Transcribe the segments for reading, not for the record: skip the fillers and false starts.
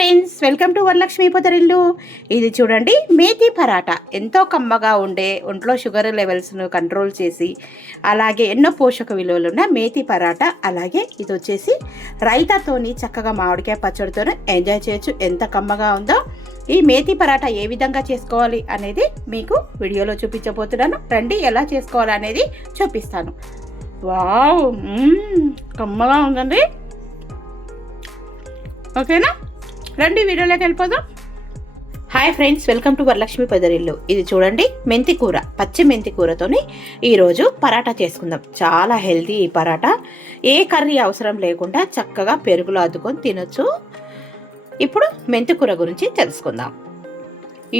Friends, welcome to Varalakshmi Podarillu. ఇది చూడండి, మేతి పరాటా. ఎంతో కమ్మగా ఉండే, ఒంట్లో షుగర్ లెవెల్స్ను కంట్రోల్ చేసి అలాగే ఎన్నో పోషక విలువలు ఉన్న మేతి పరాటా. అలాగే ఇది వచ్చేసి రైతాతోని చక్కగా మామిడికాయ పచ్చడితో ఎంజాయ్ చేయొచ్చు. ఎంత కమ్మగా ఉందో. ఈ మేతి పరాటా ఏ విధంగా చేసుకోవాలి అనేది మీకు వీడియోలో చూపించబోతున్నాను. రండి, ఎలా చేసుకోవాలి అనేది చూపిస్తాను. వావ్, కమ్మగా ఉందండి. ఓకేనా, రండి వీడియోలోకి వెళ్ళిపోదాం. Hi friends, welcome to Varalakshmi Podarillu. ఇది చూడండి, మెంతి కూర, పచ్చి మెంతి కూరతోని ఈరోజు పరాటా చేసుకుందాం. చాలా హెల్తీ ఈ పరాటా. ఏ కర్రీ అవసరం లేకుండా చక్కగా పెరుగులో అద్దుకొని తినొచ్చు. ఇప్పుడు మెంతి కూర గురించి తెలుసుకుందాం.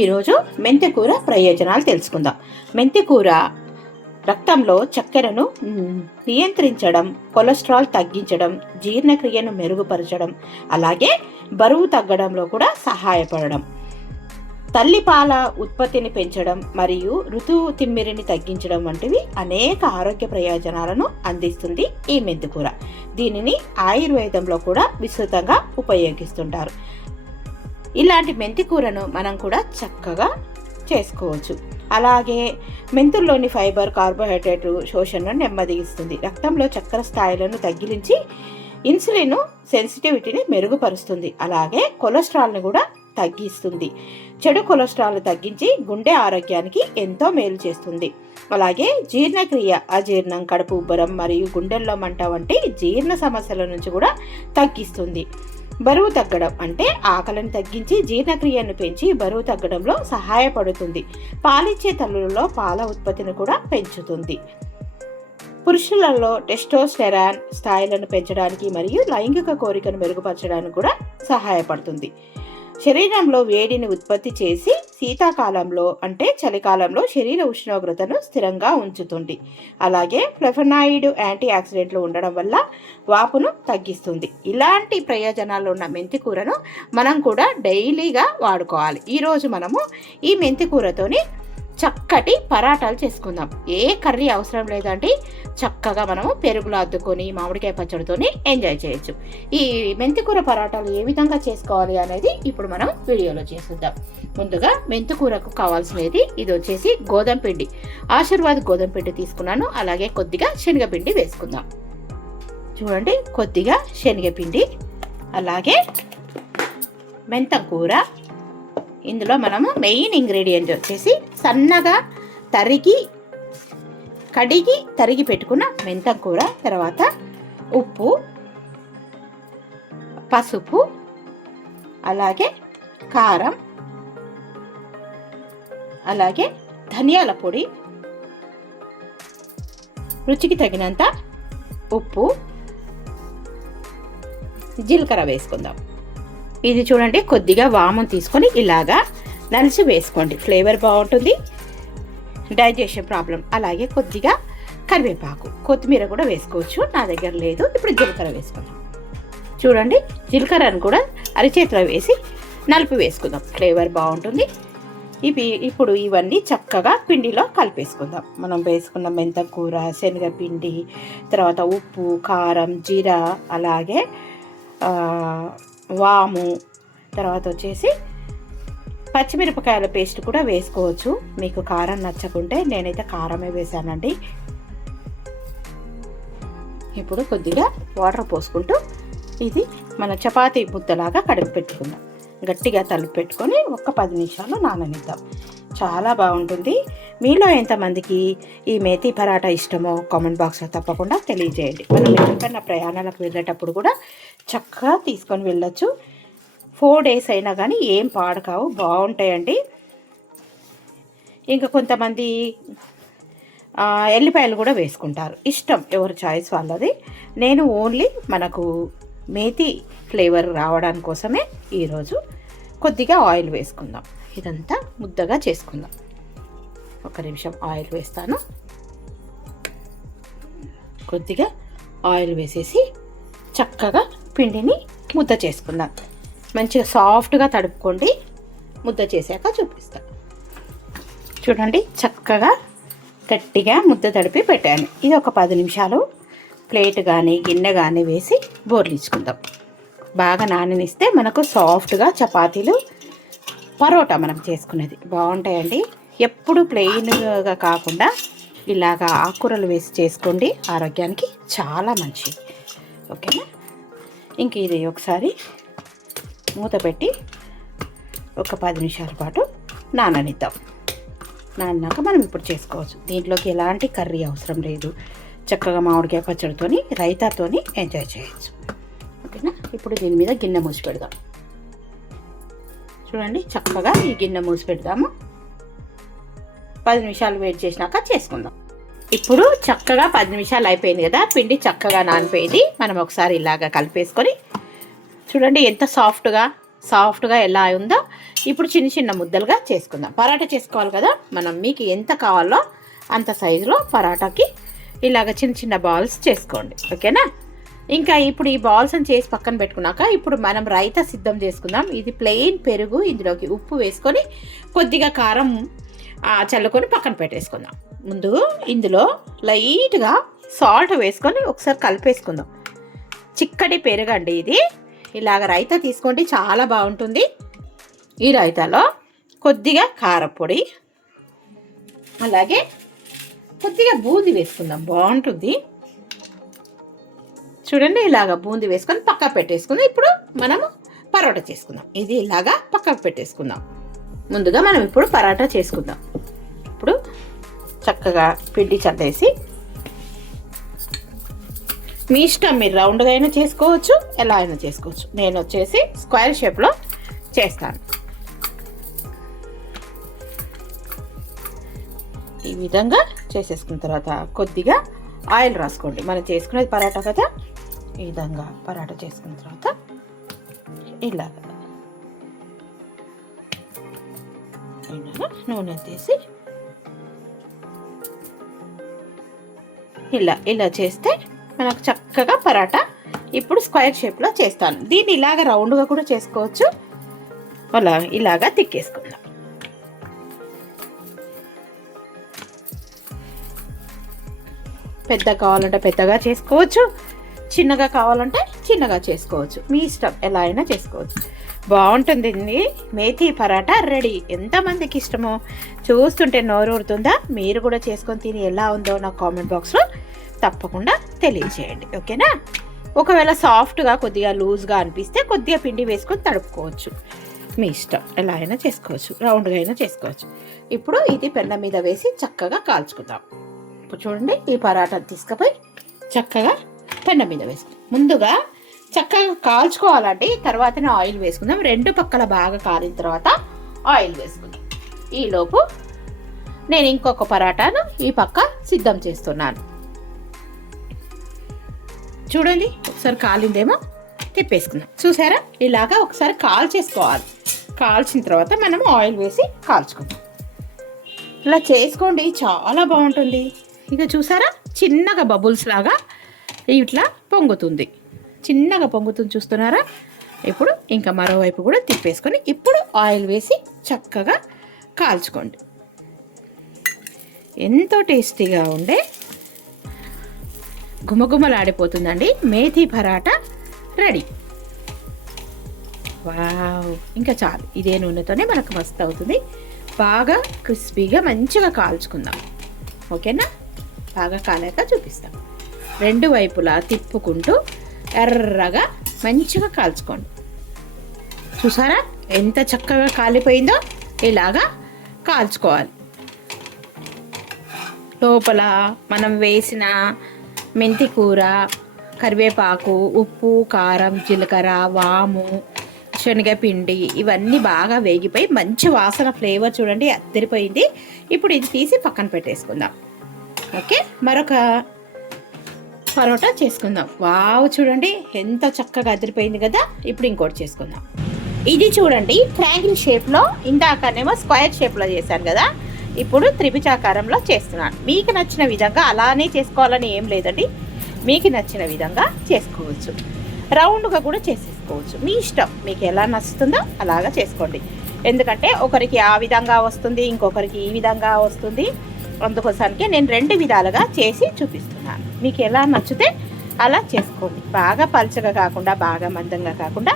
ఈరోజు మెంతి కూర ప్రయోజనాలు తెలుసుకుందాం. మెంతి కూర రక్తంలో చక్కెరను నియంత్రించడం, కొలెస్ట్రాల్ తగ్గించడం, జీర్ణక్రియను మెరుగుపరచడం, అలాగే బరువు తగ్గడంలో కూడా సహాయపడడం, తల్లిపాల ఉత్పత్తిని పెంచడం మరియు ఋతువు తిమ్మిరిని తగ్గించడం వంటివి అనేక ఆరోగ్య ప్రయోజనాలను అందిస్తుంది ఈ మెంతికూర. దీనిని ఆయుర్వేదంలో కూడా విస్తృతంగా ఉపయోగిస్తుంటారు. ఇలాంటి మెంతికూరను మనం కూడా చక్కగా చేసుకోవచ్చు. అలాగే మెంతుల్లోని ఫైబర్ కార్బోహైడ్రేట్ శోషణను నెమ్మదిస్తుంది, రక్తంలో చక్కెర స్థాయిలను తగ్గించి ఇన్సులిన్ సెన్సిటివిటీని మెరుగుపరుస్తుంది, అలాగే కొలెస్ట్రాల్ని కూడా తగ్గిస్తుంది. చెడు కొలెస్ట్రాల్ తగ్గించి గుండె ఆరోగ్యానికి ఎంతో మేలు చేస్తుంది. అలాగే జీర్ణక్రియ, అజీర్ణం, కడుపు ఉబ్బరం మరియు గుండెల్లో మంట వంటి జీర్ణ సమస్యల నుంచి కూడా తగ్గిస్తుంది. బరువు తగ్గడం అంటే ఆకలిని తగ్గించి జీర్ణక్రియను పెంచి బరువు తగ్గడంలో సహాయపడుతుంది. పాలిచ్చే తల్లులలో పాల ఉత్పత్తిని కూడా పెంచుతుంది. పురుషులలో టెస్టోస్టెరాన్ స్థాయిలను పెంచడానికి మరియు లైంగిక కోరికను మెరుగుపరచడానికి కూడా సహాయపడుతుంది. శరీరంలో వేడిని ఉత్పత్తి చేసి శీతాకాలంలో అంటే చలికాలంలో శరీర ఉష్ణోగ్రతను స్థిరంగా ఉంచుతుంది. అలాగే ఫ్లెవనాయిడ్ యాంటీ ఆక్సిడెంట్లు ఉండడం వల్ల వాపును తగ్గిస్తుంది. ఇలాంటి ప్రయోజనాలు ఉన్న మెంతి కూరను మనం కూడా డైలీగా వాడుకోవాలి. ఈరోజు మనము ఈ మెంతి కూరతోని చక్కటి పరాటాలు చేసుకుందాం. ఏ కర్రీ అవసరం లేదండి, చక్కగా మనము పెరుగులో అద్దుకొని మామిడికాయ పచ్చడితోని ఎంజాయ్ చేయొచ్చు. ఈ మెంతికూర పరాటాలు ఏ విధంగా చేసుకోవాలి అనేది ఇప్పుడు మనం వీడియోలో చేసేద్దాం. ముందుగా మెంతికూరకు కావాల్సినది ఇది వచ్చేసి గోధుమ పిండి. ఆశీర్వాద్ గోధుమ పిండి తీసుకున్నాను. అలాగే కొద్దిగా శనగపిండి వేసుకుందాం. చూడండి, కొద్దిగా శనగపిండి, అలాగే మెంతం కూర. ఇందులో మనము మెయిన్ ఇంగ్రీడియంట్ వచ్చేసి సన్నగా కడిగి తరిగి పెట్టుకున్న మెంతం కూర, తర్వాత ఉప్పు, పసుపు, అలాగే కారం, అలాగే ధనియాల పొడి, రుచికి తగినంత ఉప్పు, జీలకర్ర వేసుకుందాం. ఇది చూడండి, కొద్దిగా వాము తీసుకొని ఇలాగా నలిసి వేసుకోండి, ఫ్లేవర్ బాగుంటుంది, డైజెషన్ ప్రాబ్లం. అలాగే కొద్దిగా కరివేపాకు, కొత్తిమీర కూడా వేసుకోవచ్చు, నా దగ్గర లేదు. ఇప్పుడు జీలకర్ర వేసుకుందాం. చూడండి, జీలకర్రను కూడా అరిచేతిలో వేసి నలిపి వేసుకుందాం, ఫ్లేవర్ బాగుంటుంది. ఇప్పుడు ఇవన్నీ చక్కగా పిండిలో కలిపేసుకుందాం. మనం వేసుకున్న మెంతం కూర, శనగపిండి, తర్వాత ఉప్పు, కారం, జీరా, అలాగే వాము, తర్వాత వచ్చేసి పచ్చిమిరపకాయల పేస్ట్ కూడా వేసుకోవచ్చు. మీకు కారం నచ్చకుంటే, నేనైతే కారమే వేసానండి. ఇప్పుడు కొద్దిగా వాటర్ పోసుకుంటూ ఇది మన చపాతీ ముద్దలాగా కడిగి పెట్టుకుందాం. గట్టిగా తలిపి పెట్టుకొని ఒక 10 నిమిషాలు నాననిద్దాం. చాలా బాగుంటుంది. మీలో ఎంతమందికి ఈ మేతి పరాటా ఇష్టమో కామెంట్ బాక్స్లో తప్పకుండా తెలియజేయండి. మనం ఎక్కడికన్నా ప్రయాణాలకు వెళ్ళేటప్పుడు కూడా చక్కగా తీసుకొని వెళ్ళొచ్చు. 4 days అయినా కానీ ఏం పాడు కావు, బాగుంటాయండి. ఇంకా కొంతమంది ఎల్లిపాయలు కూడా వేసుకుంటారు, ఇష్టం, ఎవరి చాయిస్ వాళ్ళది. నేను ఓన్లీ మనకు మేతి ఫ్లేవర్ రావడానికి కోసమే ఈరోజు కొద్దిగా ఆయిల్ వేసుకుందాం. ఇదంతా ముద్దగా చేసుకుందాం. 1 నిమిషం ఆయిల్ వేస్తాను. కొద్దిగా ఆయిల్ వేసేసి చక్కగా పిండిని ముద్ద చేసుకుందాం. మంచిగా సాఫ్ట్గా తడుపుకోండి. ముద్ద చేశాక చూపిస్తాను. చూడండి, చక్కగా గట్టిగా ముద్ద తడిపి పెట్టాను. ఇది ఒక 10 నిమిషాలు ప్లేట్ కానీ గిన్నె కానీ వేసి బోర్లించుకుందాం. బాగా నాననిస్తే మనకు సాఫ్ట్గా చపాతీలు పరోటా మనం చేసుకునేది బాగుంటాయండి. ఎప్పుడు ప్లెయిన్గా కాకుండా ఇలాగా ఆకుకూరలు వేసి చేసుకోండి, ఆరోగ్యానికి చాలా మంచిది. ఓకేనా? ఇంక ఇది ఒకసారి మూత పెట్టి ఒక 10 నిమిషాల పాటు నాననిద్దాం. నాన్నాక మనం ఇప్పుడు చేసుకోవచ్చు. దీంట్లోకి ఎలాంటి కర్రీ అవసరం లేదు. చక్కగా మామిడికాయ పచ్చడితోని రైతాతోని ఎంజాయ్ చేయొచ్చు. ఓకేనా? ఇప్పుడు దీని మీద గిన్నె మూసి పెడదాం. చూడండి, చక్కగా ఈ గిన్నె మూసి పెడదాము. 10 నిమిషాలు వెయిట్ చేసినాక చేసుకుందాం. ఇప్పుడు చక్కగా 10 నిమిషాలు అయిపోయింది కదా, పిండి చక్కగా నానిపోయింది. మనం ఒకసారి ఇలాగా కలిపేసుకొని చూడండి ఎంత సాఫ్ట్గా ఎలా ఉందో. ఇప్పుడు చిన్న చిన్న ముద్దలుగా చేసుకుందాం. పరాటా చేసుకోవాలి కదా మనం. మీకు ఎంత కావాలో అంత సైజులో పరాటాకి ఇలాగ చిన్న చిన్న బాల్స్ చేసుకోండి. ఓకేనా? ఇంకా ఇప్పుడు ఈ బాల్స్ని చేసి పక్కన పెట్టుకున్నాక ఇప్పుడు మనం రైతా సిద్ధం చేసుకుందాం. ఇది ప్లెయిన్ పెరుగు, ఇందులోకి ఉప్పు వేసుకొని కొద్దిగా కారం చల్లుకొని పక్కన పెట్టేసుకుందాం. ముందు ఇందులో లైట్గా సాల్ట్ వేసుకొని ఒకసారి కలిపేసుకుందాం. చిక్కటి పెరుగండి ఇది. ఇలాగ రైతా తీసుకోండి, చాలా బాగుంటుంది. ఈ రైతాలో కొద్దిగా కారపొడి, అలాగే కొద్దిగా బూందీ వేసుకుందాం, బాగుంటుంది. చూడండి, ఇలాగ బూందీ వేసుకొని పక్కకు పెట్టేసుకుందాం. ఇప్పుడు మనము పరోటా చేసుకుందాం. ఇది ఇలాగా పక్కకు పెట్టేసుకుందాం. ముందుగా మనం ఇప్పుడు పరాటా చేసుకుందాం. ఇప్పుడు చక్కగా పిండి చల్లేసి మీ ఇష్టం, మీరు రౌండ్గా అయినా చేసుకోవచ్చు, ఎలా అయినా చేసుకోవచ్చు. నేను వచ్చేసి స్క్వేర్ షేప్లో చేస్తాను. ఈ విధంగా చేసేసుకున్న తర్వాత కొద్దిగా ఆయిల్ రాసుకోండి. మనం చేసుకునేది పరాటా కదా, ఈ విధంగా పరాటా చేసుకున్న తర్వాత ఇలాగ నూనె తీసి ఇలా చేస్తే మనకు చక్కగా పరాటా ఇప్పుడు స్క్వేర్ షేప్లో చేస్తాను. దీన్ని ఇలాగ రౌండ్గా కూడా చేసుకోవచ్చు. అలా ఇలాగా తిక్కేసుకుందాం. పెద్ద కావాలంటే పెద్దగా చేసుకోవచ్చు, చిన్నగా కావాలంటే చిన్నగా చేసుకోవచ్చు. మీ ఇష్టం, ఎలా అయినా చేసుకోవచ్చు. బాగుంటుంది. మేథీ పరాటా రెడీ. ఎంతమందికి ఇష్టమో చూస్తుంటే నోరూరుతుందా? మీరు కూడా చేసుకొని తిని ఎలా ఉందో నాకు కామెంట్ బాక్స్లో తప్పకుండా తెలియజేయండి. ఓకేనా? ఒకవేళ సాఫ్ట్గా కొద్దిగా లూజ్గా అనిపిస్తే కొద్దిగా పిండి వేసుకొని తడుపుకోవచ్చు. మీ ఇష్టం, ఎలా అయినా చేసుకోవచ్చు, రౌండ్గా అయినా చేసుకోవచ్చు. ఇప్పుడు ఇది పెన్నం మీద వేసి చక్కగా కాల్చుకుందాం. ఇప్పుడు చూడండి, ఈ పరాటాను తీసుకుపోయి చక్కగా పెన్నం మీద వేసుకుందాం. ముందుగా చక్కగా కాల్చుకోవాలండి, తర్వాతనే ఆయిల్ వేసుకుందాం. రెండు పక్కల బాగా కాలిన తర్వాత ఆయిల్ వేసుకుందాం. ఈలోపు నేను ఇంకొక పరాటాను ఈ పక్క సిద్ధం చేస్తున్నాను. చూడండి, ఒకసారి కాలిందేమో తిప్పేసుకుందాం. చూసారా? ఇలాగా ఒకసారి కాల్చేసుకోవాలి. కాల్చిన తర్వాత మనం ఆయిల్ వేసి కాల్చుకుందాం. ఇలా చేసుకోండి, చాలా బాగుంటుంది. ఇక చూసారా, చిన్నగా బబుల్స్ లాగా ఇట్లా పొంగుతుంది, చిన్నగా పొంగుతుంది. చూస్తున్నారా? ఇప్పుడు ఇంకా మరోవైపు కూడా తిప్పేసుకొని ఇప్పుడు ఆయిల్ వేసి చక్కగా కాల్చుకోండి. ఎంతో టేస్టీగా ఉండే గుమగుమలాడిపోతుందండి మేథీ పరాటా రెడీ. వావ్, ఇంకా చాలు. ఇదే నూనెతోనే మనకు మస్తు అవుతుంది. బాగా క్రిస్పీగా మంచిగా కాల్చుకుందాం. ఓకేనా? బాగా కాలాక చూపిస్తాం. రెండు వైపులా తిప్పుకుంటూ ఎర్రగా మంచిగా కాల్చుకోండి. చూసారా ఎంత చక్కగా కాలిపోయిందో? ఇలాగా కాల్చుకోవాలి. లోపల మనం వేసిన మెంతి కూర, కరివేపాకు, ఉప్పు, కారం, జీలకర్ర, వాము, శనగపిండి ఇవన్నీ బాగా వేగిపోయి మంచి వాసన, ఫ్లేవర్ చూడండి అద్దరిపోయింది. ఇప్పుడు ఇది తీసి పక్కన పెట్టేసుకుందాం. ఓకే, మరొక పరోటా చేసుకుందాం. వావ్, చూడండి ఎంత చక్కగా అదిరిపోయింది కదా. ఇప్పుడు ఇంకోటి చేసుకుందాం. ఇది చూడండి ట్రయాంగిల్ షేప్లో, ఇందాకనేమో స్క్వేర్ షేప్లో చేశాను కదా, ఇప్పుడు త్రిభుజాకారంలో చేస్తున్నాను. మీకు నచ్చిన విధంగా అలానే చేసుకోవాలని ఏం లేదండి, మీకు నచ్చిన విధంగా చేసుకోవచ్చు. రౌండ్గా కూడా చేసేసుకోవచ్చు, మీ ఇష్టం. మీకు ఎలా నచ్చుతుందో అలాగా చేసుకోండి. ఎందుకంటే ఒకరికి ఆ విధంగా వస్తుంది, ఇంకొకరికి ఈ విధంగా వస్తుంది. అందుకోసానికి నేను రెండు విధాలుగా చేసి చూపిస్తున్నాను. మీకు ఎలా నచ్చితే అలా చేసుకోండి. బాగా పల్చగా కాకుండా బాగా మందంగా కాకుండా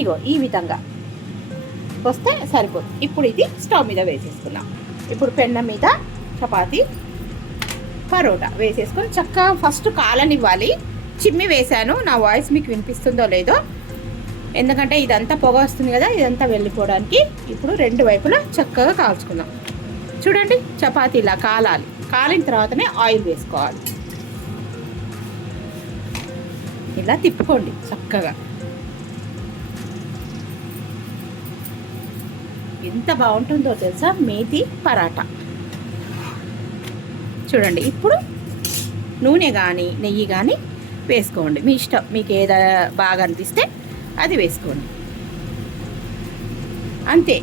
ఇగో ఈ విధంగా వస్తే సరిపోతుంది. ఇప్పుడు ఇది స్టవ్ మీద వేసేసుకున్నాం. ఇప్పుడు పెన్న మీద చపాతీ పరోటా వేసేసుకొని చక్కగా ఫస్ట్ కాలనివ్వాలి. చిమ్మి వేశాను. నా వాయిస్ మీకు వినిపిస్తుందో లేదో, ఎందుకంటే ఇదంతా పొగ వస్తుంది కదా, ఇదంతా వెళ్ళిపోవడానికి. ఇప్పుడు రెండు వైపులా చక్కగా కాల్చుకుందాం. చూడండి, చపాతీ ఇలా కాలాలి. కాలిన తర్వాతనే ఆయిల్ వేసుకోవాలి. ఇలా తిప్పుకోండి చక్కగా. ఎంత బాగుంటుందో తెలుసా మేతి పరాటా. చూడండి, ఇప్పుడు నూనె కానీ నెయ్యి కానీ వేసుకోండి. మీ ఇష్టం, మీకు ఏదో బాగా అనిపిస్తే అది వేసుకోండి. అంతే,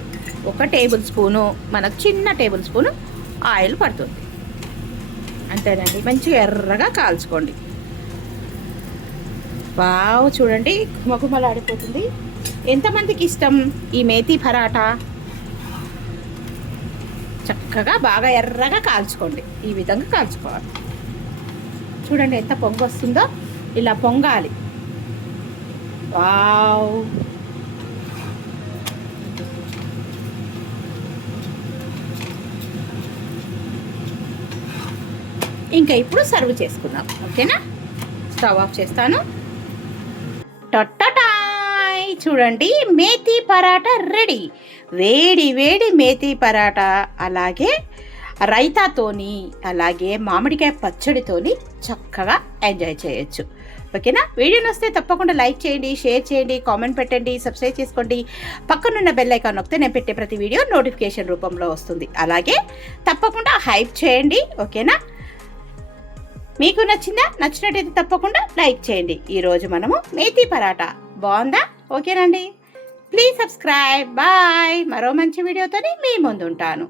1 టేబుల్ స్పూను, మనకు చిన్న టేబుల్ స్పూను ఆయిల్ పడుతుంది. అంతేనండి. మంచిగా ఎర్రగా కాల్చుకోండి. వావ్, చూడండి గుమగుమలాడిపోతుంది. ఎంతమందికి ఇష్టం ఈ మేతి పరాటా? చక్కగా బాగా ఎర్రగా కాల్చుకోండి. ఈ విధంగా కాల్చుకోవాలి. చూడండి ఎంత పొంగు వస్తుందో, ఇలా పొంగాలి. వావ్, ఇంకా ఇప్పుడు సర్వ్ చేసుకుందాం. ఓకేనా? స్టవ్ ఆఫ్ చేస్తాను. టొట్టటాయ్, చూడండి మేతి పరాటా రెడీ. వేడి వేడి మేతి పరాటా, అలాగే రైతాతోని, అలాగే మామిడికాయ పచ్చడితోని చక్కగా ఎంజాయ్ చేయొచ్చు. ఓకేనా? వీడియో నచ్చితే తప్పకుండా లైక్ చేయండి, షేర్ చేయండి, కామెంట్ పెట్టండి, సబ్స్క్రైబ్ చేసుకోండి. పక్కనున్న బెల్ ఐకాన్ నొక్కితే నేను పెట్టే ప్రతి వీడియో నోటిఫికేషన్ రూపంలో వస్తుంది. అలాగే తప్పకుండా హైప్ చేయండి. ఓకేనా? మీకు నచ్చిందా? నచ్చినట్టయితే తప్పకుండా లైక్ చేయండి. ఈరోజు మనము మేతి పరాటా బాగుందా? ఓకేనండి. Please subscribe. బాయ్. మరో మంచి వీడియోతో మీ ముందు ఉంటాను.